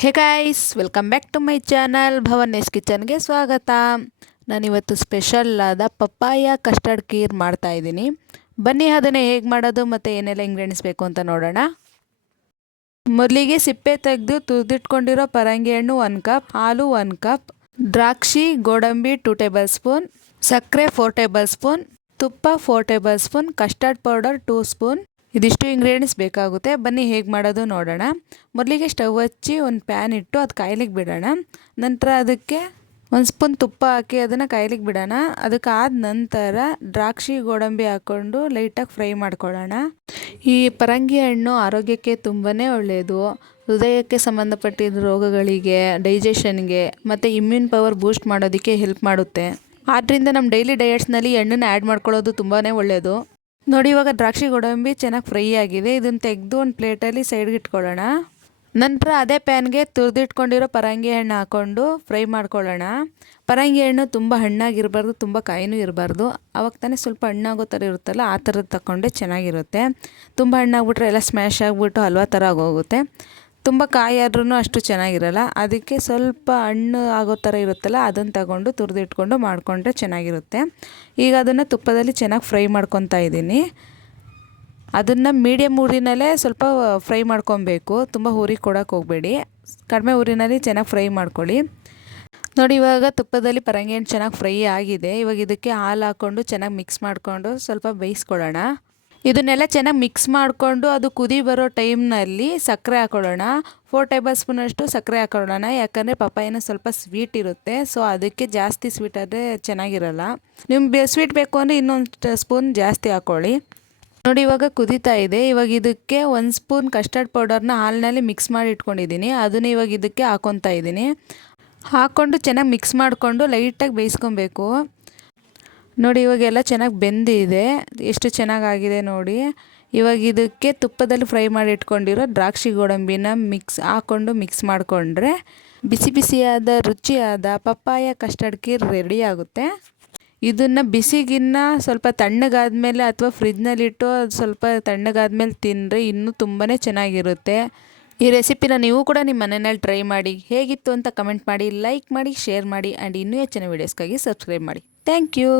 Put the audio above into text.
Hey guys, welcome back to my channel Bhavanesh ಕಿಚನ್ಗೆ ಸ್ವಾಗತ. ನಾನಿವತ್ತು ಸ್ಪೆಷಲ್ ಆದ ಪಪ್ಪಾಯ ಕಸ್ಟರ್ಡ್ ಖೀರ್ ಮಾಡ್ತಾಯಿದ್ದೀನಿ. ಬನ್ನಿ ಅದನ್ನು ಹೇಗೆ ಮಾಡೋದು ಮತ್ತು ಏನೆಲ್ಲ ಇಂಗ್ರೀಡಿಯೆಂಟ್ಸ್ ಬೇಕು ಅಂತ ನೋಡೋಣ. ಮೊದಲಿಗೆ ಸಿಪ್ಪೆ ತೆಗೆದು ತುರಿದಿಟ್ಕೊಂಡಿರೋ ಪರಂಗಿ ಹಣ್ಣು 1 ಕಪ್, ಹಾಲು 1 ಕಪ್, ದ್ರಾಕ್ಷಿ ಗೋಡಂಬಿ 2 ಟೇಬಲ್ ಸ್ಪೂನ್, ಸಕ್ಕರೆ 4 ಟೇಬಲ್ ಸ್ಪೂನ್, ತುಪ್ಪ 4 table spoon, custard powder 2 spoon. ಇದಿಷ್ಟು ಇಂಗ್ರೀಡಿಯೆಂಟ್ಸ್ ಬೇಕಾಗುತ್ತೆ. ಬನ್ನಿ ಹೇಗೆ ಮಾಡೋದು ನೋಡೋಣ. ಮೊದಲಿಗೆ ಸ್ಟವ್ ಹಚ್ಚಿ ಒಂದು ಪ್ಯಾನ್ ಇಟ್ಟು ಅದು ಕಾಯ್ಲಿಕ್ಕೆ ಬಿಡೋಣ. ನಂತರ ಅದಕ್ಕೆ 1 ಸ್ಪೂನ್ ತುಪ್ಪ ಹಾಕಿ ಅದನ್ನು ಕಾಯ್ಲಿಕ್ಕೆ ಬಿಡೋಣ. ಅದಕ್ಕಾದ ನಂತರ ದ್ರಾಕ್ಷಿ ಗೋಡಂಬಿ ಹಾಕ್ಕೊಂಡು ಲೈಟಾಗಿ ಫ್ರೈ ಮಾಡ್ಕೊಳ್ಳೋಣ. ಈ ಪರಂಗಿ ಹಣ್ಣು ಆರೋಗ್ಯಕ್ಕೆ ತುಂಬಾ ಒಳ್ಳೆಯದು. ಹೃದಯಕ್ಕೆ ಸಂಬಂಧಪಟ್ಟಿದ್ದ ರೋಗಗಳಿಗೆ, ಡೈಜೆಷನ್ಗೆ ಮತ್ತು ಇಮ್ಯೂನ್ ಪವರ್ ಬೂಸ್ಟ್ ಮಾಡೋದಕ್ಕೆ ಹೆಲ್ಪ್ ಮಾಡುತ್ತೆ. ಆದ್ದರಿಂದ ನಮ್ಮ ಡೈಲಿ ಡಯಟ್ಸ್ನಲ್ಲಿ ಹಣ್ಣನ್ನು ಆ್ಯಡ್ ಮಾಡ್ಕೊಳ್ಳೋದು ತುಂಬಾ ಒಳ್ಳೆಯದು. ನೋಡಿ, ಇವಾಗ ದ್ರಾಕ್ಷಿ ಗೋಡಂಬಿ ಚೆನ್ನಾಗಿ ಫ್ರೈ ಆಗಿದೆ. ಇದನ್ನು ತೆಗೆದು ಒಂದು ಪ್ಲೇಟಲ್ಲಿ ಸೈಡ್ಗೆ ಇಟ್ಕೊಳ್ಳೋಣ. ನಂತರ ಅದೇ ಪ್ಯಾನ್ಗೆ ತುರಿದಿಟ್ಕೊಂಡಿರೋ ಪರಂಗಿ ಹಣ್ಣು ಹಾಕ್ಕೊಂಡು ಫ್ರೈ ಮಾಡ್ಕೊಳ್ಳೋಣ. ಪರಂಗಿ ಹಣ್ಣು ತುಂಬ ಹಣ್ಣಾಗಿರಬಾರ್ದು, ತುಂಬ ಕಾಯಿನೂ ಇರಬಾರ್ದು. ಆವಾಗ ತಾನೇ ಸ್ವಲ್ಪ ಹಣ್ಣಾಗೋ ಥರ ಇರುತ್ತಲ್ಲ, ಆ ಥರದ್ದು ತಗೊಂಡ್ರೆ ಚೆನ್ನಾಗಿರುತ್ತೆ. ತುಂಬ ಹಣ್ಣಾಗ್ಬಿಟ್ರೆ ಎಲ್ಲ ಸ್ಮ್ಯಾಶ್ ಆಗಿಬಿಟ್ಟು ಹಲ್ವಾ ಥರ ಆಗೋಗುತ್ತೆ. ತುಂಬ ಕಾಯಿ ಆದ್ರೂ ಅಷ್ಟು ಚೆನ್ನಾಗಿರಲ್ಲ. ಅದಕ್ಕೆ ಸ್ವಲ್ಪ ಹಣ್ಣು ಆಗೋ ಥರ ಇರುತ್ತಲ್ಲ, ಅದನ್ನು ತಗೊಂಡು ತುರಿದಿಟ್ಕೊಂಡು ಮಾಡಿಕೊಂಡ್ರೆ ಚೆನ್ನಾಗಿರುತ್ತೆ. ಈಗ ಅದನ್ನು ತುಪ್ಪದಲ್ಲಿ ಚೆನ್ನಾಗಿ ಫ್ರೈ ಮಾಡ್ಕೊತಾ ಇದ್ದೀನಿ. ಅದನ್ನು ಮೀಡಿಯಮ್ ಊರಿನಲ್ಲೇ ಸ್ವಲ್ಪ ಫ್ರೈ ಮಾಡ್ಕೊಬೇಕು. ತುಂಬ ಉರಿ ಕೊಡೋಕೆ ಹೋಗಬೇಡಿ, ಕಡಿಮೆ ಊರಿನಲ್ಲಿ ಚೆನ್ನಾಗಿ ಫ್ರೈ ಮಾಡ್ಕೊಳ್ಳಿ. ನೋಡಿ, ಇವಾಗ ತುಪ್ಪದಲ್ಲಿ ಪರಂಗಿ ಹಣ್ಣು ಚೆನ್ನಾಗಿ ಫ್ರೈ ಆಗಿದೆ. ಇವಾಗ ಇದಕ್ಕೆ ಹಾಲು ಹಾಕ್ಕೊಂಡು ಚೆನ್ನಾಗಿ ಮಿಕ್ಸ್ ಮಾಡಿಕೊಂಡು ಸ್ವಲ್ಪ ಬೇಯಿಸ್ಕೊಳ್ಳೋಣ. ಇದನ್ನೆಲ್ಲ ಚೆನ್ನಾಗಿ ಮಿಕ್ಸ್ ಮಾಡಿಕೊಂಡು ಅದು ಕುದಿ ಬರೋ ಟೈಮ್ನಲ್ಲಿ ಸಕ್ಕರೆ ಹಾಕೊಳ್ಳೋಣ. 4 ಟೇಬಲ್ ಸ್ಪೂನಷ್ಟು ಸಕ್ಕರೆ ಹಾಕೊಳ್ಳೋಣ. ಯಾಕಂದರೆ ಪಪ್ಪಾಯನ ಸ್ವಲ್ಪ ಸ್ವೀಟ್ ಇರುತ್ತೆ, ಸೊ ಅದಕ್ಕೆ ಜಾಸ್ತಿ ಸ್ವೀಟ್ ಆದರೆ ಚೆನ್ನಾಗಿರಲ್ಲ. ನಿಮ್ಗೆ ಸ್ವೀಟ್ ಬೇಕು ಅಂದರೆ ಇನ್ನೊಂದು ಸ್ಪೂನ್ ಜಾಸ್ತಿ ಹಾಕ್ಕೊಳ್ಳಿ. ನೋಡಿ, ಇವಾಗ ಕುದೀತಾ ಇದೆ. ಇವಾಗ ಇದಕ್ಕೆ 1 ಸ್ಪೂನ್ ಕಸ್ಟರ್ಡ್ ಪೌಡರ್ನ ಹಾಲಿನಲ್ಲಿ ಮಿಕ್ಸ್ ಮಾಡಿ ಇಟ್ಕೊಂಡಿದ್ದೀನಿ. ಅದನ್ನು ಇವಾಗ ಇದಕ್ಕೆ ಹಾಕ್ಕೊತಾ ಇದ್ದೀನಿ. ಹಾಕ್ಕೊಂಡು ಚೆನ್ನಾಗಿ ಮಿಕ್ಸ್ ಮಾಡಿಕೊಂಡು ಲೈಟಾಗಿ ಬೇಯಿಸ್ಕೊಬೇಕು. ನೋಡಿ, ಇವಾಗೆಲ್ಲ ಚೆನ್ನಾಗಿ ಬೆಂದಿದೆ. ಎಷ್ಟು ಚೆನ್ನಾಗಾಗಿದೆ ನೋಡಿ. ಇವಾಗ ಇದಕ್ಕೆ ತುಪ್ಪದಲ್ಲಿ ಫ್ರೈ ಮಾಡಿ ಇಟ್ಕೊಂಡಿರೋ ದ್ರಾಕ್ಷಿ ಗೋಡಂಬಿನ ಹಾಕ್ಕೊಂಡು ಮಿಕ್ಸ್ ಮಾಡಿಕೊಂಡ್ರೆ ಬಿಸಿ ಬಿಸಿಯಾದ ರುಚಿಯಾದ ಪಪ್ಪಾಯ ಕಸ್ಟರ್ಡ್ ಖೀರ್ ರೆಡಿ ಆಗುತ್ತೆ. ಇದನ್ನು ಬಿಸಿಗಿನ್ನ ಸ್ವಲ್ಪ ತಣ್ಣಗಾದ್ಮೇಲೆ ಅಥವಾ ಫ್ರಿಜ್ನಲ್ಲಿಟ್ಟು ಅದು ಸ್ವಲ್ಪ ತಣ್ಣಗಾದ್ಮೇಲೆ ತಿಂದರೆ ಇನ್ನೂ ತುಂಬಾ ಚೆನ್ನಾಗಿರುತ್ತೆ. ಈ ರೆಸಿಪಿನ ನೀವು ಕೂಡ ನಿಮ್ಮ ಮನೆಯಲ್ಲಿ ಟ್ರೈ ಮಾಡಿ. ಹೇಗಿತ್ತು ಅಂತ ಕಮೆಂಟ್ ಮಾಡಿ, ಲೈಕ್ ಮಾಡಿ, ಶೇರ್ ಮಾಡಿ ಆ್ಯಂಡ್ ಇನ್ನೂ ಹೆಚ್ಚಿನ ವೀಡಿಯೋಸ್ಗಾಗಿ ಸಬ್ಸ್ಕ್ರೈಬ್ ಮಾಡಿ. Thank you.